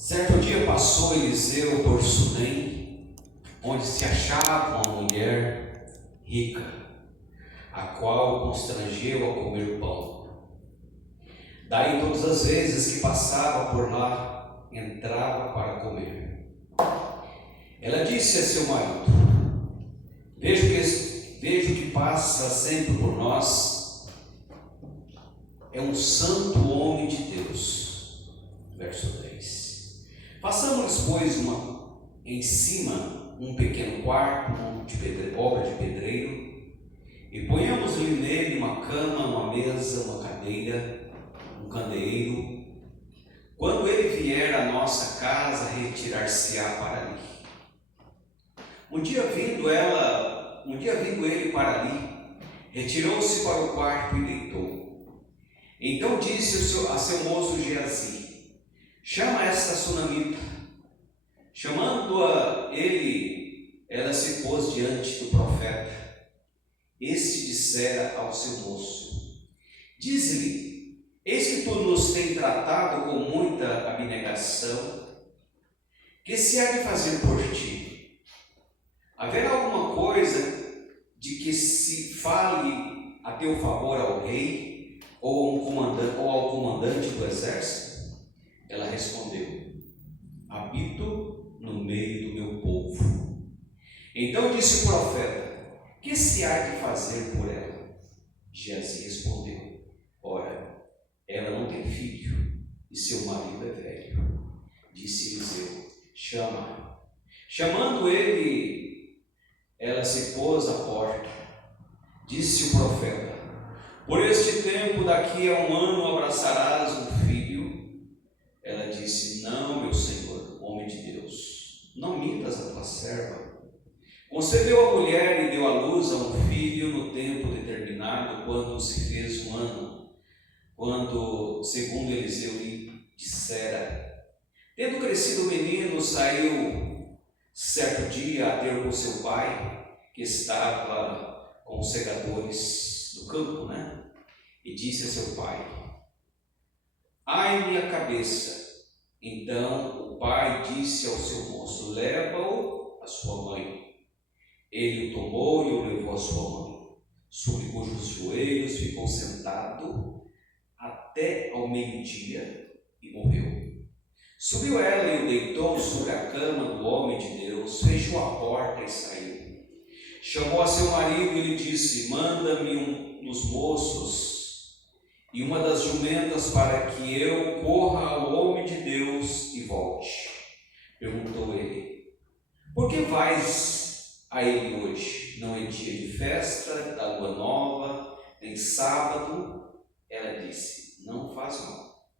Certo dia passou Eliseu por Sunem, onde se achava uma mulher rica, a qual constrangeu a comer pão. Daí todas as vezes que passava por lá, entrava para comer. Ela disse a seu marido: vejo que passa sempre por nós, é um santo homem de Deus. Verso 10. Façamos-lhes, pois, em cima um pequeno quarto, obra de pedreiro, e ponhamos-lhe nele uma cama, uma mesa, uma cadeira, um candeeiro. Quando ele vier à nossa casa, retirar-se-á para ali. Um dia vindo ele para ali, retirou-se para o quarto e deitou. Então disse a seu moço Geazi: chama esta sunamita. Chamando-a ele, ela se pôs diante do profeta. Este dissera ao seu moço: diz-lhe, eis que tu nos tem tratado com muita abnegação, que se há de fazer por ti? Haverá alguma coisa de que se fale a teu favor ao rei ou ao comandante do exército? Ela respondeu: habito no meio do meu povo. Então disse o profeta: que se há de fazer por ela? Geazi respondeu: ora, ela não tem filho e seu marido é velho. Disse Eliseu: chama. Chamando ele, ela se pôs à porta. Disse o profeta: por este tempo, daqui a um ano, abraçarás um filho. Ela disse: não, meu senhor, homem de Deus, não mintas a tua serva. Concebeu a mulher e deu à luz a um filho no tempo determinado, quando se fez um ano, quando, segundo Eliseu lhe dissera. Tendo crescido o menino, saiu certo dia a ter com seu pai, que estava com os segadores do campo, E disse a seu pai: ai minha cabeça. Então o pai disse ao seu moço: leva-o à sua mãe. Ele o tomou e o levou à sua mãe, sobre cujos joelhos ficou sentado até ao meio-dia e morreu. Subiu ela e o deitou sobre a cama do homem de Deus, fechou a porta e saiu. Chamou a seu marido e lhe disse: manda-me um dos moços e uma das jumentas, para que eu corra ao homem de Deus e volte. Perguntou ele: por que vais a ele hoje? Não é dia de festa, da lua nova, nem sábado? Ela disse: não faz mal.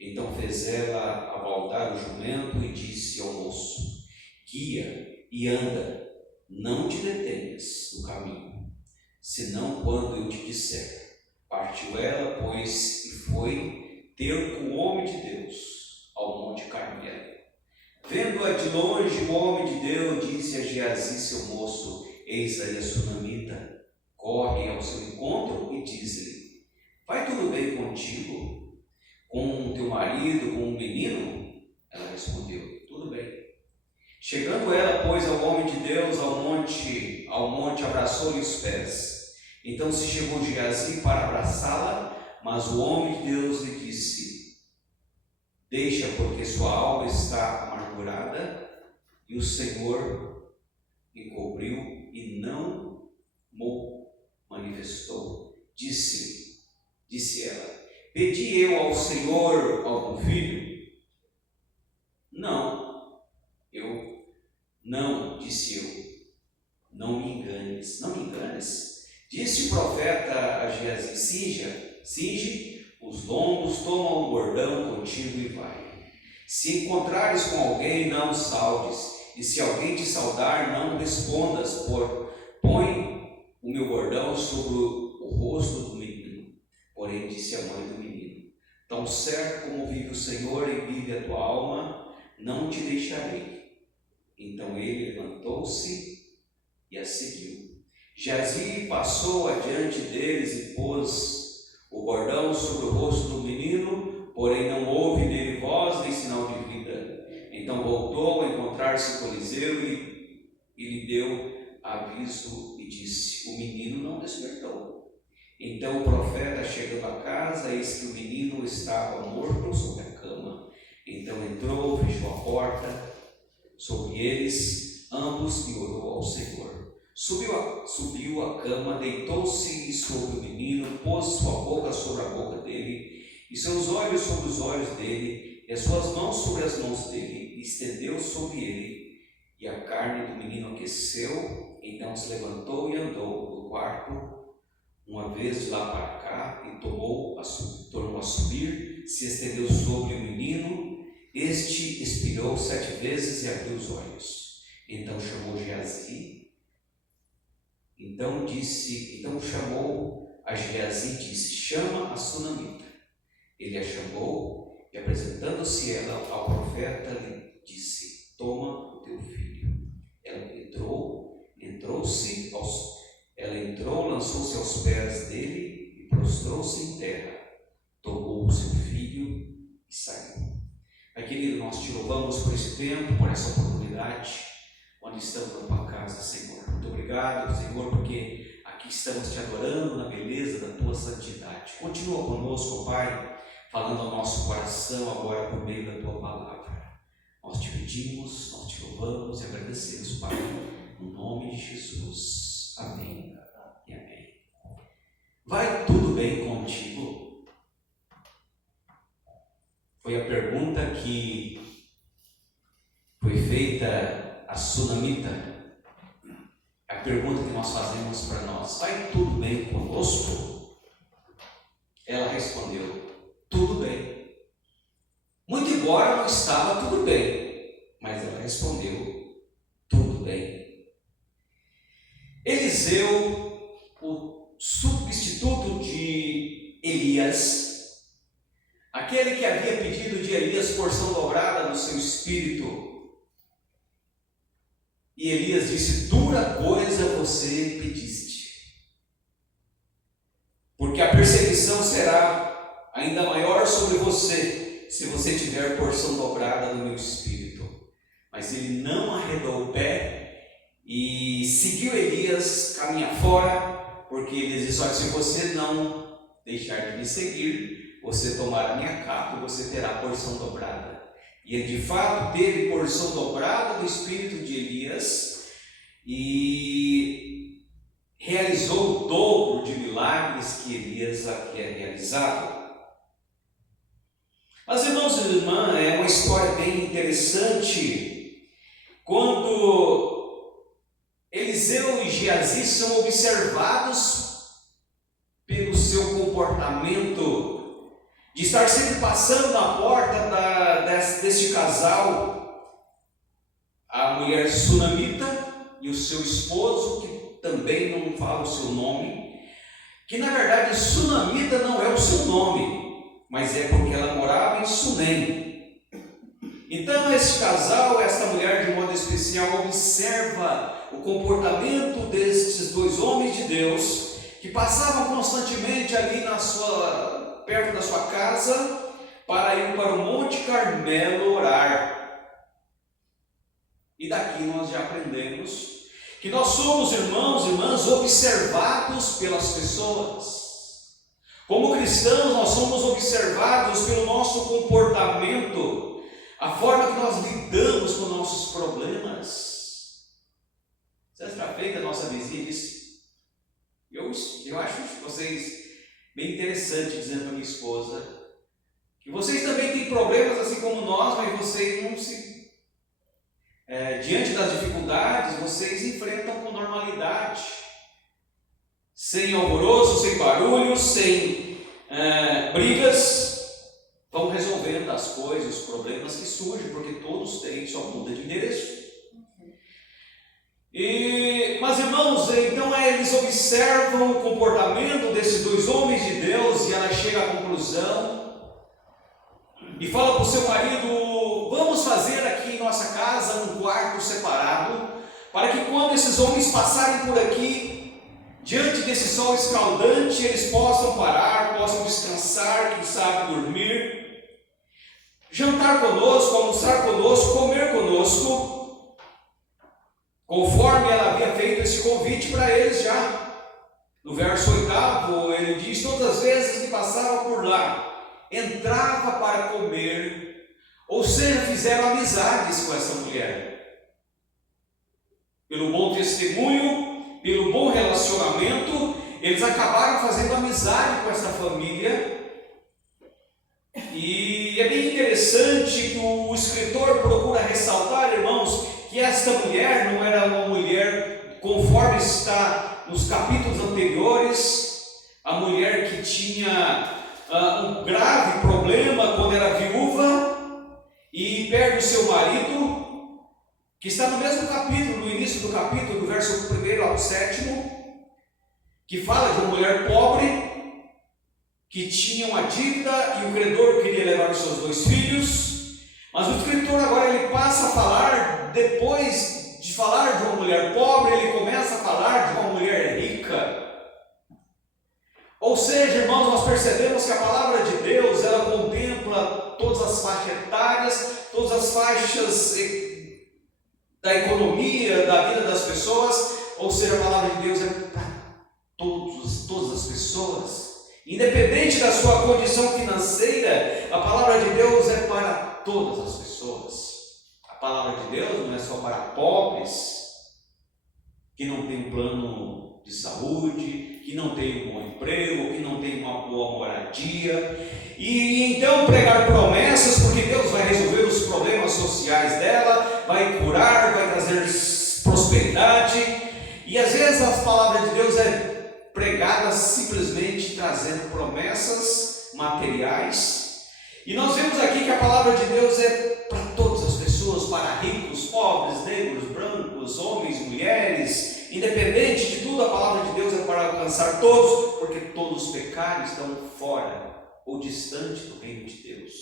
Então fez ela abaldar o jumento e disse ao moço: guia e anda, não te detenhas no caminho, senão quando eu te disser. Partiu ela, pois, e foi ter com o homem de Deus ao monte Carmelo. Vendo-a de longe, o homem de Deus disse a Geazi, seu moço: eis aí a sunamita. Corre ao seu encontro e diz-lhe: vai tudo bem contigo? Com teu marido, com o menino? Ela respondeu: tudo bem. Chegando ela, pois, ao homem de Deus ao monte, abraçou-lhe os pés. Então se chegou Geazi para abraçá-la, mas o homem de Deus lhe disse: deixa, porque sua alma está amargurada, e o Senhor encobriu e não mo manifestou. Disse ela: pedi eu ao Senhor algum filho? Não, disse eu. Não me enganes. Disse o profeta a Geazi: cinge os lombos, toma um bordão contigo e vai. Se encontrares com alguém, não saudes, e se alguém te saudar, não respondas, põe o meu bordão sobre o rosto do menino. Porém disse a mãe do menino: tão certo como vive o Senhor e vive a tua alma, não te deixarei. Então ele levantou-se e a seguiu. Geazi passou adiante deles e pôs o bordão sobre o rosto do menino, porém não houve nele voz nem sinal de vida. Então voltou a encontrar-se com Eliseu e lhe deu aviso e disse: o menino não despertou. Então o profeta, chegando a casa, eis que o menino estava morto sobre a cama. Então entrou, fechou a porta sobre eles ambos e orou ao Senhor. Subiu a cama, deitou-se sobre o menino, pôs sua boca sobre a boca dele, e seus olhos sobre os olhos dele, e as suas mãos sobre as mãos dele, e estendeu sobre ele, e a carne do menino aqueceu. Então se levantou e andou do quarto, uma vez de lá para cá, e tornou a subir, se estendeu sobre o menino. Este expirou 7 vezes e abriu os olhos. Então chamou Geazi. Então chamou a Geazi e disse: chama a sunamita. Ele a chamou e, apresentando-se ela ao profeta, lhe disse: toma o teu filho. Ela entrou, lançou-se aos pés dele e prostrou-se em terra. Tomou o seu filho e saiu. Pai querido, nós te louvamos por esse tempo, por essa oportunidade, onde estamos na tua casa, Senhor. Muito obrigado, Senhor, porque aqui estamos te adorando na beleza da tua santidade. Continua conosco, Pai, falando ao nosso coração agora por meio da tua palavra. Nós te pedimos, nós te louvamos e agradecemos, Pai, no nome de Jesus. Amém e amém. Vai tudo bem contigo? Foi a pergunta que foi feita a sunamita. É a pergunta que nós fazemos para nós: vai tudo bem conosco? Ela respondeu: tudo bem. Muito embora não estava tudo bem, mas ela respondeu: tudo bem. Eliseu, o substituto de Elias, aquele que havia pedido de Elias porção dobrada no seu espírito, e Elias disse: dura coisa você pediste, porque a perseguição será ainda maior sobre você, se você tiver porção dobrada no meu espírito. Mas ele não arredou o pé e seguiu Elias caminhar fora, porque ele disse: olha, se você não deixar de me seguir, você tomará a minha capa e você terá porção dobrada. E ele de fato teve porção dobrada do espírito de Elias e realizou o dobro de milagres que Elias havia realizado. Mas, irmãos e irmãs, é uma história bem interessante quando Eliseu e Geazi são observados pelo seu comportamento de estar sempre passando na porta deste casal, a mulher sunamita e o seu esposo, que também não fala o seu nome, que na verdade sunamita não é o seu nome, mas é porque ela morava em Sunem. Então este casal, esta mulher de modo especial, observa o comportamento destes dois homens de Deus, que passavam constantemente ali perto da sua casa, para ir para o Monte Carmelo orar. E daqui nós já aprendemos que nós somos, irmãos e irmãs, observados pelas pessoas. Como cristãos, nós somos observados pelo nosso comportamento, a forma que nós lidamos com nossos problemas. Certa feita, a nossa vizinha disse: eu acho vocês bem interessante, dizendo para minha esposa, que vocês também têm problemas assim como nós, mas vocês não se... diante das dificuldades, vocês enfrentam com normalidade, sem alvoroço, sem barulho, sem brigas, vão resolvendo as coisas, os problemas que surgem, porque todos têm, só muda de endereço. Mas, irmãos, então eles observam o comportamento desses dois homens de Deus, e ela chega à conclusão e fala para o seu marido: vamos fazer aqui em nossa casa um quarto separado, para que quando esses homens passarem por aqui, diante desse sol escaldante, eles possam parar, possam descansar, quem sabe dormir. jantar conosco, almoçar conosco, comer conosco, conforme ela havia feito esse convite para eles já. No verso 8, ele diz: todas as vezes que passava por lá, entrava para comer, ou seja, fizeram amizades com essa mulher. Pelo bom testemunho, pelo bom relacionamento, eles acabaram fazendo amizade com essa família. E é bem interessante que o escritor procura ressaltar, irmãos, que esta mulher não era uma mulher, conforme está nos capítulos anteriores, a mulher que tinha um grave problema quando era viúva e perde o seu marido, que está no mesmo capítulo, no início do capítulo, do verso 1 ao 7, que fala de uma mulher pobre, que tinha uma dívida e o credor queria levar os seus 2 filhos, mas o escritor agora ele passa a falar, depois de falar de uma mulher pobre, ele começa a falar de uma mulher rica. Ou seja, irmãos, nós percebemos que a palavra de Deus, ela contempla todas as faixas etárias, todas as faixas da economia, da vida das pessoas, ou seja, a palavra de Deus é para todas as pessoas. Independente da sua condição financeira, a palavra de Deus é para todas as pessoas. A palavra de Deus não é só para pobres, que não tem um plano de saúde, que não tem um bom emprego, que não tem uma boa moradia. E então pregar promessas, porque Deus vai resolver os problemas sociais dela, vai curar, vai trazer prosperidade. E às vezes a palavra de Deus é pregada simplesmente trazendo promessas materiais. E nós vemos aqui que a palavra de Deus é para todas as pessoas, para ricos, pobres, negros, brancos, homens, mulheres, independente de tudo, a palavra de Deus é para alcançar todos, porque todos os pecados estão fora ou distante do reino de Deus.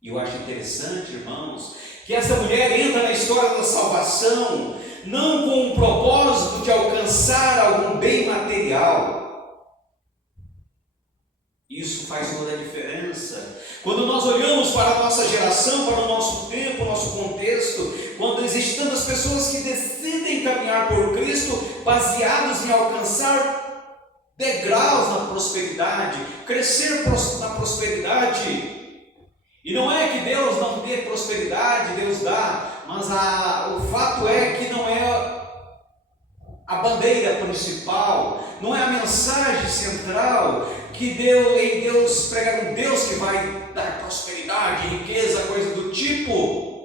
E eu acho interessante, irmãos, que essa mulher entra na história da salvação não com o propósito de alcançar algum bem material. Isso faz toda a diferença. Quando nós olhamos para a nossa geração, para o nosso tempo, o nosso contexto, quando existem tantas pessoas que decidem caminhar por Cristo, baseados em alcançar degraus na prosperidade, crescer na prosperidade. E não é que Deus não dê prosperidade, Deus dá, mas o fato é que não é a bandeira principal, não é a mensagem central, que Deus prega um Deus que vai dar prosperidade, riqueza, coisa do tipo.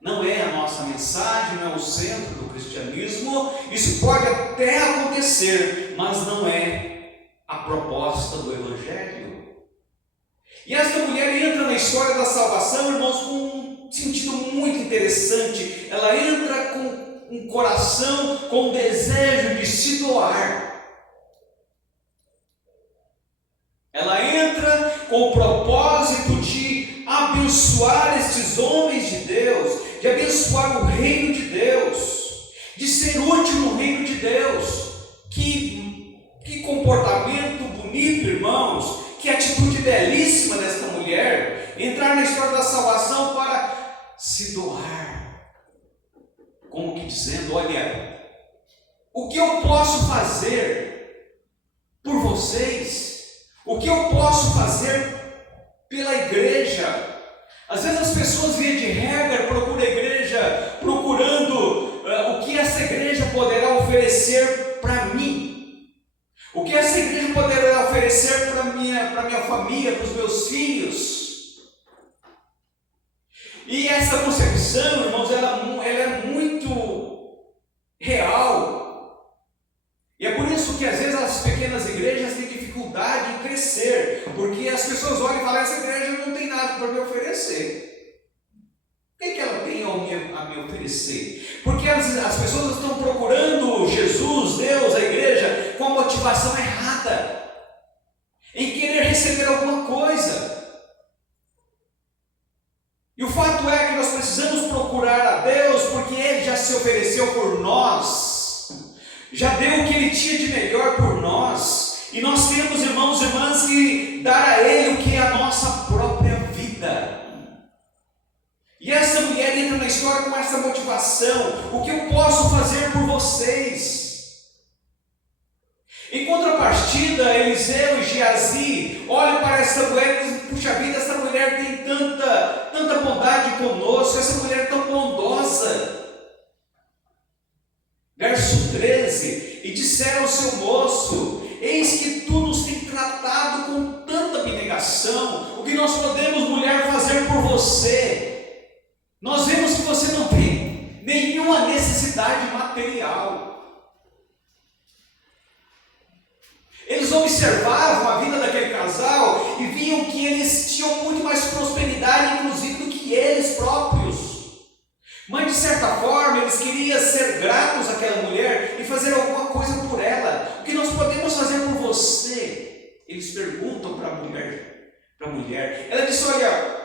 Não é a nossa mensagem, não é o centro do cristianismo. Isso pode até acontecer, mas não é a proposta do Evangelho. E esta mulher entra na história da salvação, irmãos, com um sentido muito interessante. Ela entra com um coração, com um desejo de se doar. Ela entra com o propósito de abençoar estes homens de Deus, de abençoar o reino de Deus, de ser útil no reino de Deus. Que comportamento bonito, irmãos, que atitude belíssima desta mulher, entrar na história da salvação para se doar, como que dizendo: olha, o que eu posso fazer por vocês? O que eu posso fazer pela igreja? Às vezes as pessoas, via de regra, procuram a igreja procurando o que essa igreja poderá oferecer para mim. O que essa igreja poderá oferecer para minha família, para os meus filhos. E essa concepção, irmãos, ela é muito real. E é por isso que às vezes as pequenas igrejas têm dificuldade em crescer, porque as pessoas olham e falam: essa igreja não tem nada para me oferecer. O que ela tem a me oferecer? Porque as pessoas estão procurando Jesus, Deus, a igreja, com a motivação errada, em querer receber alguma coisa. E o fato é que nós precisamos procurar a Deus, porque Ele já se ofereceu por nós, já deu o que Ele tinha de melhor por nós, e nós temos, irmãos e irmãs, que dar a Ele o que é a nossa própria vai com essa motivação: o que eu posso fazer por vocês? Em contrapartida, Eliseu e Geazi olham para essa mulher e dizem: puxa vida, essa mulher tem tanta bondade conosco, essa mulher é tão bondosa. Verso 13: e disseram ao seu moço: eis que tu nos tem tratado com tanta abnegação, o que nós podemos, mulher, fazer por você? Nós vemos que você não tem nenhuma necessidade material. Eles observavam a vida daquele casal e viam que eles tinham muito mais prosperidade, inclusive, do que eles próprios. Mas, de certa forma, eles queriam ser gratos àquela mulher e fazer alguma coisa por ela. O que nós podemos fazer por você? Eles perguntam para a mulher. Ela disse: olha,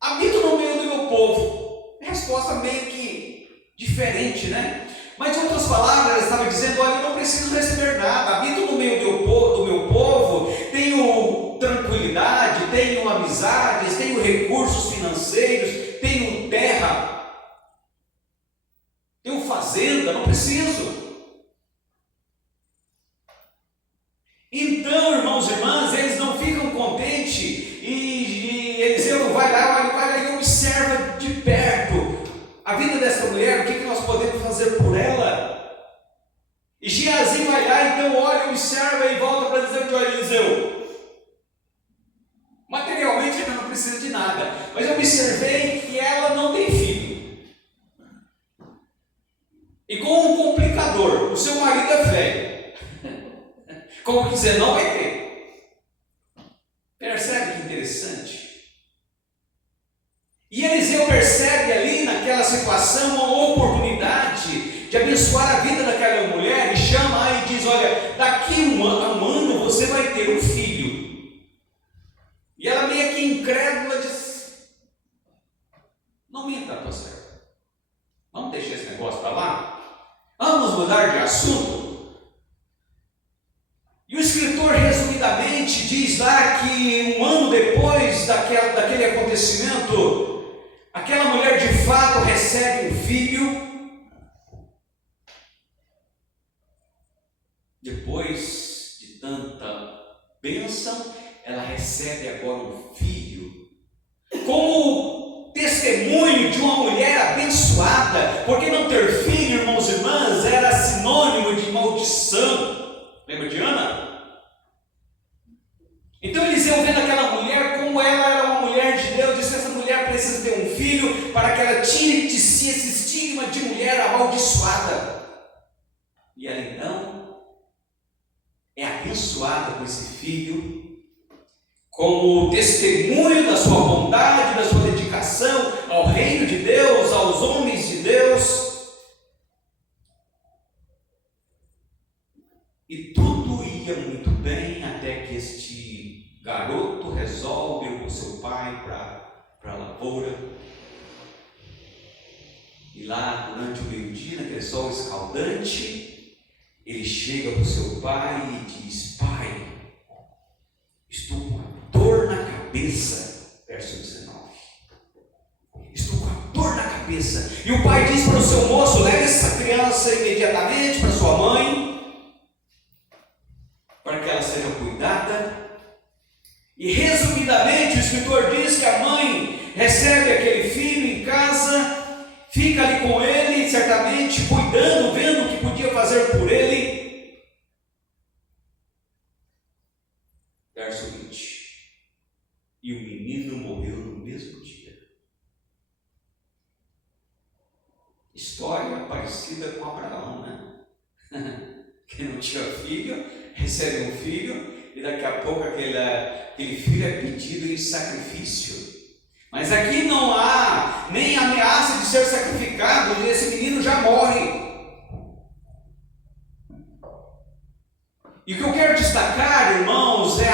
habito no meio do meu povo. Resposta meio que diferente, né? Mas, em outras palavras, ela estava dizendo: olha, eu não preciso receber nada, habito no meio do meu povo, tenho tranquilidade, tenho amizades, tenho recursos financeiros, tenho terra, tenho fazenda, não preciso. Então, irmãos e irmãs, eles não ficam contentes e Eliseu vai lá e observa de perto a vida dessa mulher, o que nós podemos fazer por ela. E Geazi vai lá, então olha, observa e volta para dizer: olha, Eliseu, materialmente ela não precisa de nada, mas eu observei que ela não tem filho. E com um complicador: o seu marido é velho. Como dizer, não vai ter. Percebe que interessante? E Eliseu percebe ali naquela situação uma oportunidade de abençoar a vida daquela mulher e chama e diz: olha, daqui a um ano você vai ter um filho. E ela meio que incrédula diz: não minta, pastor, vamos deixar esse negócio para lá, vamos mudar de assunto. E o escritor resumidamente diz lá que um ano depois daquele acontecimento, aquela mulher de fato recebe um filho. Depois de tanta bênção, ela recebe agora um filho, como testemunho de uma mulher abençoada, porque não ter filho, irmãos e irmãs, era sinônimo de maldição. Lembra de Ana? Então Eliseu, vendo aquela mulher, como ela era uma mulher de Deus, disse: essa mulher precisa ter um filho para que ela tire de si esse estigma de mulher amaldiçoada. E ela então é abençoada com esse filho, como testemunho da sua bondade, da sua dedicação ao reino de Deus, aos homens de Deus. E tudo ia muito bem até que este garoto resolve ir com seu pai para a lavoura. E lá, durante o meio-dia, naquele sol escaldante, ele chega para o seu pai e diz: pai, estou com a dor na cabeça. Verso 19. Estou com a dor na cabeça. E o pai diz para o seu moço: leve essa criança imediatamente para sua mãe, para que ela seja cuidada. E resumidamente o escritor diz que a mãe recebe aquele filho em casa, fica ali com ele, certamente cuidando, vendo o que podia fazer por ele. Verso 20. E o menino morreu no mesmo dia. História parecida com Abraão, né? Que não tinha filho, recebe um filho, e daqui a pouco aquele filho é pedido em sacrifício. Mas aqui não há nem ameaça de ser sacrificado, e esse menino já morre. E o que eu quero destacar, irmãos, é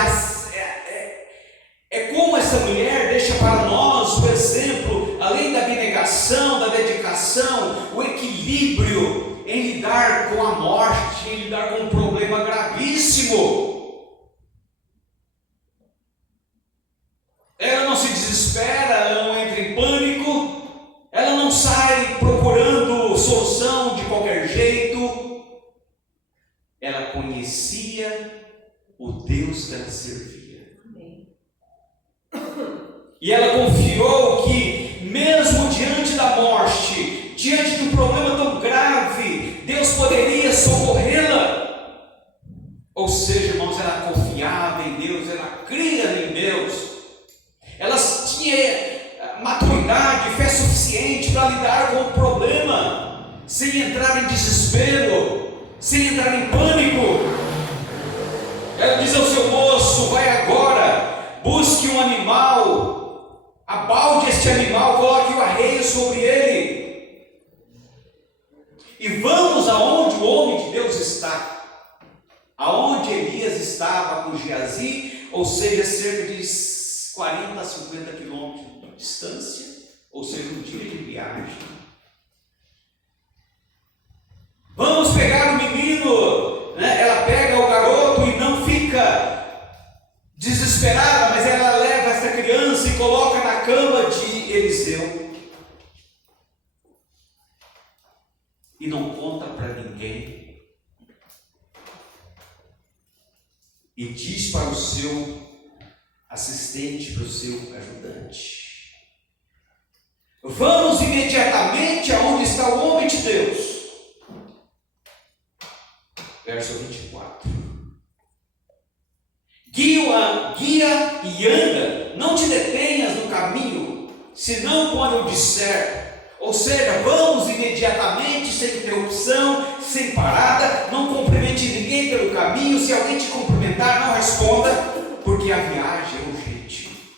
como essa mulher deixa para nós o exemplo, além da abnegação, da dedicação, o equilíbrio em lidar com a morte, em lidar com um problema gravíssimo. Ela não se desespera, ela não entra em pânico, ela Deus que ela servia. Amém. E ela confiou que, mesmo diante da morte, diante de um problema tão grave, Deus poderia socorrê-la. Ou seja, irmãos, ela confiava em Deus, ela cria em Deus, ela tinha maturidade, fé suficiente para lidar com o problema, sem entrar em desespero, sem entrar em pânico. Ela diz ao seu moço: vai agora, busque um animal, abalde este animal, coloque o arreio sobre ele, e vamos aonde o homem de Deus está, aonde Elias estava com Geazi, ou seja, cerca de 40 a 50 quilômetros de distância, ou seja, um dia de viagem. Vamos pegar o menino, né? Ela pega o garoto e não fica desesperada, mas ela leva essa criança e coloca na cama de Eliseu. E não conta para ninguém. E diz para o seu assistente, para o seu ajudante: vamos imediatamente aonde está o homem de Deus. Verso 24. Guia e anda, não te detenhas no caminho, senão quando eu disser. Ou seja, vamos imediatamente, sem interrupção, sem parada, não cumprimente ninguém pelo caminho. Se alguém te cumprimentar, não responda, porque a viagem é urgente.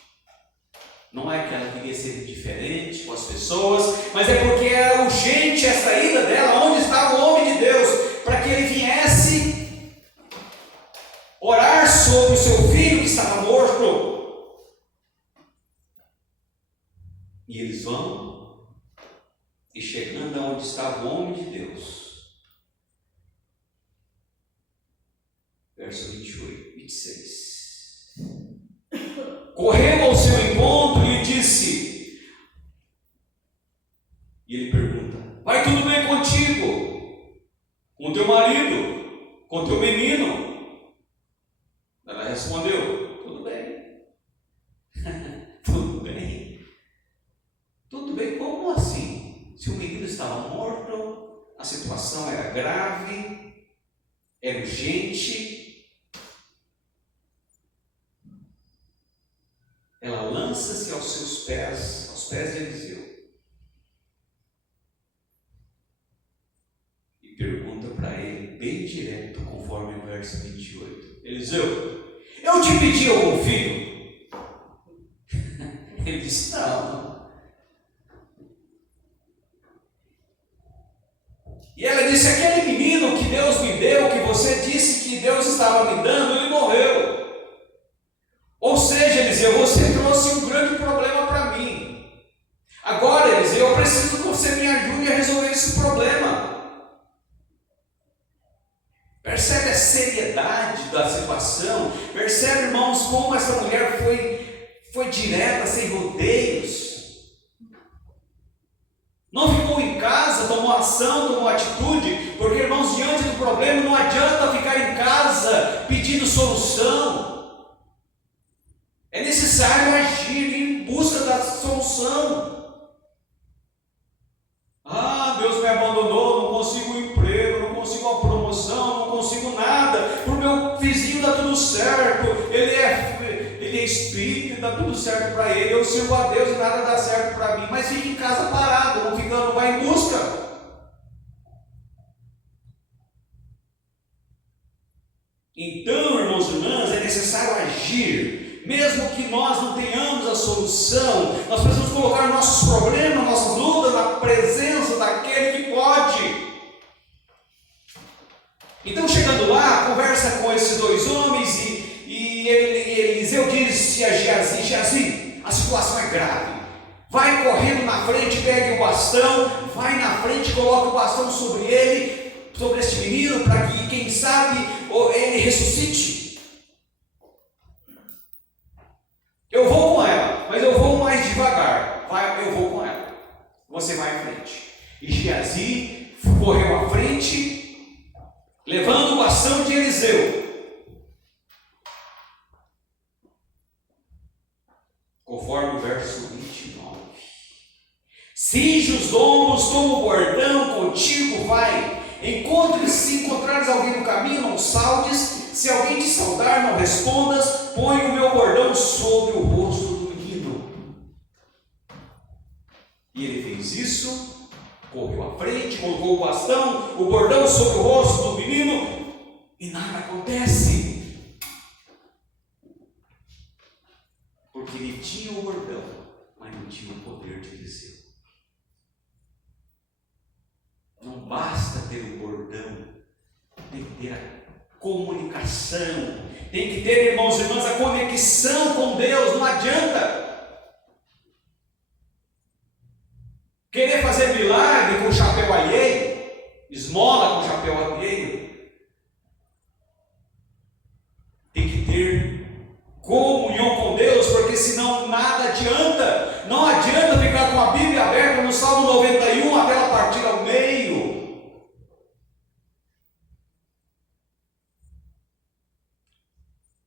Não é que ela queria ser diferente com as pessoas, mas é porque era urgente a saída dela, onde estava o homem de Deus, para que ele viesse orar sobre o seu filho que estava morto. E eles vão, e chegando aonde estava o homem de Deus, verso 28, 26. Correu ao seu encontro e disse, e ele pergunta: vai tudo bem contigo? Com teu marido? Com teu menino? Ela respondeu: tudo bem. Tudo bem? Tudo bem, como assim? Se o menino estava morto, a situação era grave, era urgente. Ela lança-se aos seus pés, aos pés de Eliseu, e pergunta para ele bem direto, conforme o verso 28. Eliseu, eu te pedi algum filho? Ele disse: não. E ela disse: aquele menino que Deus me deu, que você disse que Deus estava me dando, ele morreu. Ou seja, Eliseu, você trouxe um grande problema para mim. Agora, Eliseu, eu preciso que você me ajude a resolver esse problema. Percebe a seriedade da situação? Percebe, irmãos, como essa mulher foi direta, sem rodeios. Não ficou em casa, tomou ação, tomou atitude, porque, irmãos, diante do problema não adianta ficar em casa pedindo solução. É necessário agir em busca da solução. Ah, Deus me abandonou, não consigo um emprego, não consigo uma promoção, não consigo nada. Para o meu vizinho dá tudo certo, ele é espírita, dá tudo certo para ele. Eu sirvo a Deus e nada dá certo para mim. Mas fica em casa parado, não vai em busca. Então, irmãos e irmãs, é necessário agir. Mesmo que nós não tenhamos a solução, nós precisamos colocar nossos problemas, nossas lutas na presença daquele que pode. Então, chegando lá, conversa com esses dois homens e Eliseu disse a Geazi: Geazi, a situação é grave. Vai correndo na frente, pegue o bastão, vai na frente, coloca o bastão sobre ele, sobre este menino, para que, quem sabe, ele ressuscite. Eu vou com ela, mas eu vou mais devagar. Eu vou com ela. Você vai à frente. E Geazi correu à frente, levando o bastão de Eliseu. conforme o verso 29. Cinge os ombros como bordão, contigo vai. Se encontrares alguém no caminho, não saltes. Se alguém te saudar, não respondas. Põe o meu bordão sobre o rosto do menino. E ele fez isso, correu à frente, colocou o bastão, o bordão sobre o rosto do menino, e nada acontece. Porque ele tinha o bordão, mas não tinha o poder de Eliseu. Não basta ter o bordão, tem que ter a comunicação, tem que ter, irmãos e irmãs, a conexão com Deus. Não adianta querer fazer milagre com chapéu alheio, esmola com chapéu alheio. Tem que ter comunhão com Deus, porque senão nada adianta. Não adianta ficar com a Bíblia aberta no Salmo 91 até ela partir ao meio.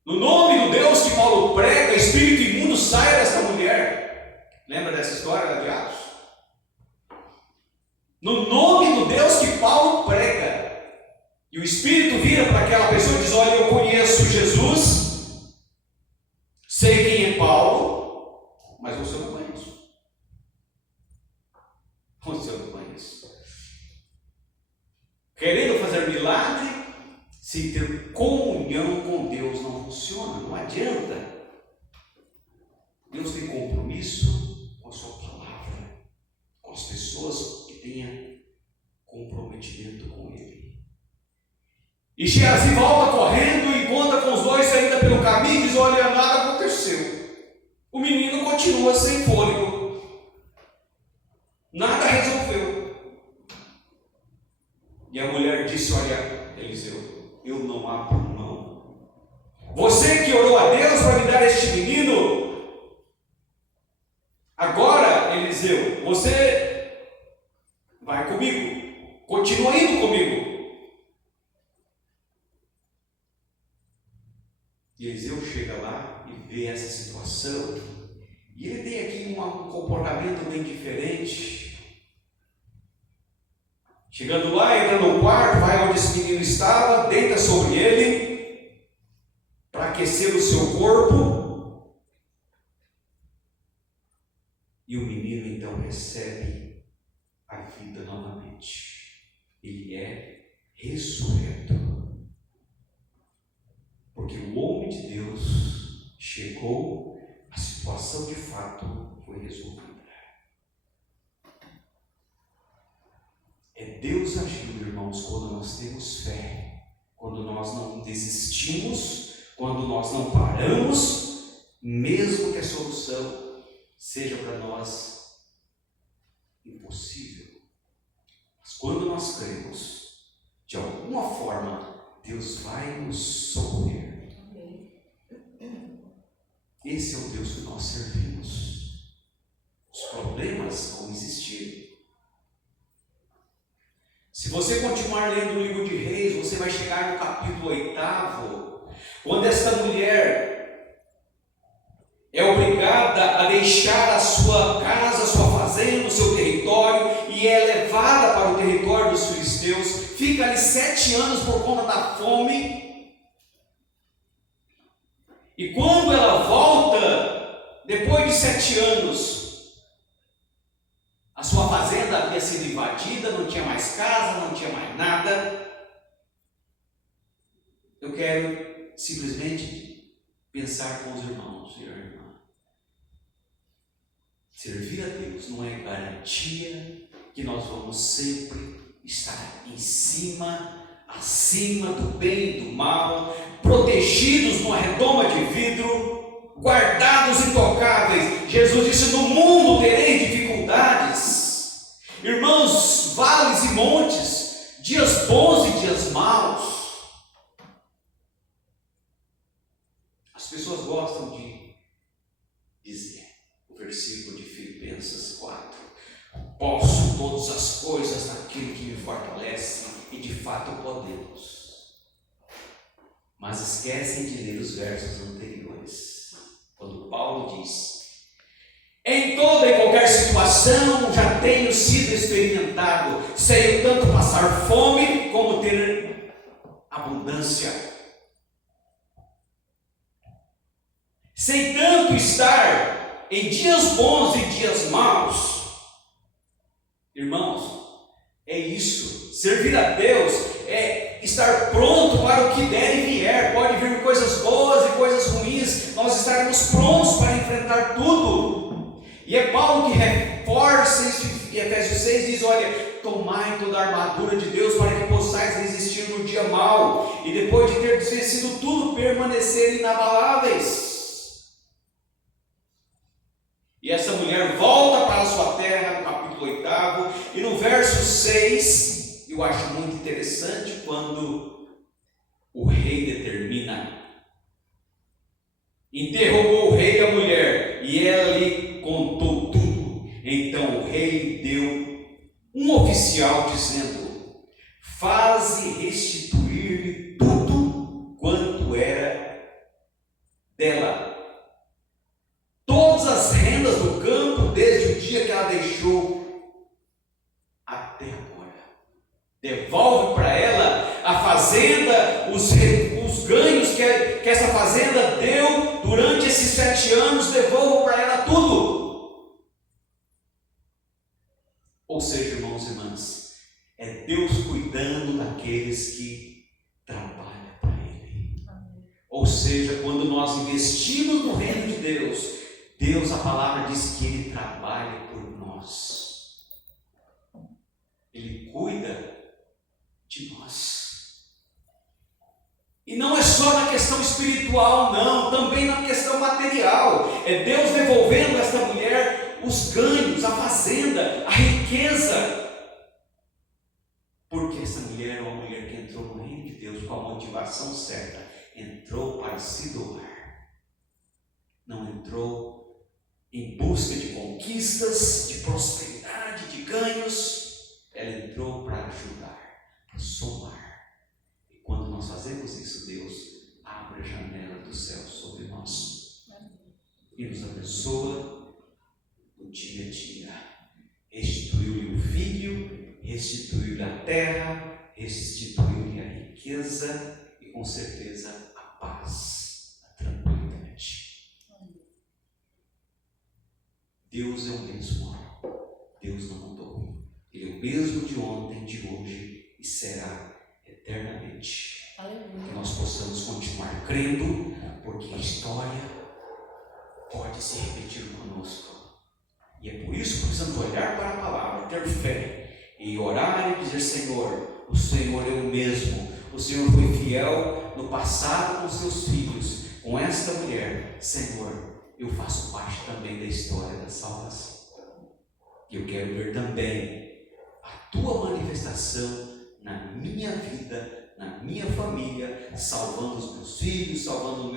No nome do Deus que Paulo prega, espírito imundo sai desta mulher. Lembra dessa história de Atos? No nome do Deus que Paulo prega, e o espírito vira para aquela pessoa e diz: olha, eu conheço Jesus, sei quem é Paulo, mas você não conhece. Você não conhece. Querendo fazer milagre, sem ter comunhão com Deus, não funciona, não adianta. Deus tem compromisso com a sua palavra, com as pessoas que tenham comprometimento com Ele. E Geazi volta correndo, encontra com os dois ainda pelo caminho e diz: olha, nada aconteceu. O menino continua sem fôlego. Nada resolveu. E a mulher disse: olha, Eliseu, eu não abro mão. Você que orou a Deus para me dar este menino, agora, Eliseu, você vai comigo, continua indo comigo. E Eliseu chega lá e vê essa situação, e ele tem aqui um comportamento bem diferente. Chegando lá, entra no quarto, vai onde esse menino estava, deita sobre ele, para aquecer o seu corpo, e o menino então recebe a vida novamente. Ele é ressurreto, porque o homem de Deus chegou, a situação de fato foi resolvida. É Deus agindo, irmãos, quando nós temos fé, quando nós não desistimos, quando nós não paramos, mesmo que a solução seja para nós impossível. Mas quando nós cremos, de alguma forma, Deus vai nos socorrer. Esse é o Deus que nós servimos. Os problemas vão existir. Se você continuar lendo o livro de Reis, você vai chegar no capítulo 8, quando esta mulher é obrigada a deixar a sua casa, a sua fazenda, o seu território, e é levada para o território dos filisteus, fica ali 7 anos por conta da fome, e quando ela volta, depois de 7 anos, a sua fazenda havia sido invadida, não tinha mais casa, não tinha mais nada. Eu quero simplesmente pensar com os irmãos e a irmã. Servir a Deus não é garantia que nós vamos sempre estar em cima, acima do bem e do mal, protegidos numa redoma de vidro, guardados intocáveis. Jesus disse: no mundo tereis dificuldades. Irmãos, vales e montes, dias bons e dias maus. As pessoas gostam de dizer o versículo de Filipenses 4: posso todas as coisas naquele que me fortalece, e de fato podemos. Mas esquecem de ler os versos anteriores, quando Paulo diz situação já tenho sido experimentado. Sei tanto passar fome como ter abundância. Sei tanto estar em dias bons e dias maus. Irmãos, é isso. Servir a Deus é estar pronto para o que der e vier. Pode vir coisas boas e coisas ruins. Nós estaremos prontos para enfrentar tudo. E é Paulo que reforça isso em Efésios 6, diz: olha, tomai toda a armadura de Deus para que possais resistir no dia mau, e depois de ter desvencido tudo, permanecer inabaláveis. E essa mulher volta para a sua terra, no capítulo 8, e no verso 6, eu acho muito interessante quando o rei determina. Interrogou o rei a mulher, e ela lhe contou tudo. Então o rei deu um oficial dizendo: faze restituir-lhe tudo quanto era dela, todas as rendas do campo, desde o dia que ela deixou até agora. Devolve para ela a fazenda, os ganhos que essa fazenda deu durante esses 7 anos, devolve para ela tudo. Ou seja, irmãos e irmãs, é Deus cuidando daqueles que trabalham para Ele. Ou seja, quando nós investimos no reino de Deus, a palavra diz que Ele trabalha por nós. Ele cuida de nós. E não é só na questão espiritual, não, também na questão material. É Deus devolvendo a esta mulher os ganhos, a fazenda, a riqueza. Porque essa mulher é uma mulher que entrou no reino de Deus com a motivação certa. Entrou para se doar. Não entrou em busca de conquistas, de prosperidade, de ganhos. Ela entrou para ajudar, para somar. E quando nós fazemos isso, Deus abre a janela do céu sobre nós e nos abençoa no dia a dia. Restituiu-lhe o filho, restituiu-lhe a terra, restituiu-lhe a riqueza e com certeza a paz, a tranquilidade. Deus é o mesmo. Deus não mudou. Ele é o mesmo de ontem, de hoje e será eternamente. Que nós possamos continuar crendo, porque a história pode se repetir conosco. E é por isso que precisamos olhar para a palavra, ter fé e orar e dizer: Senhor, o Senhor é o mesmo. O Senhor foi fiel no passado com seus filhos, com esta mulher. Senhor, eu faço parte também da história da salvação. E eu quero ver também a tua manifestação na minha vida, na minha família, salvando os meus filhos, salvando o meu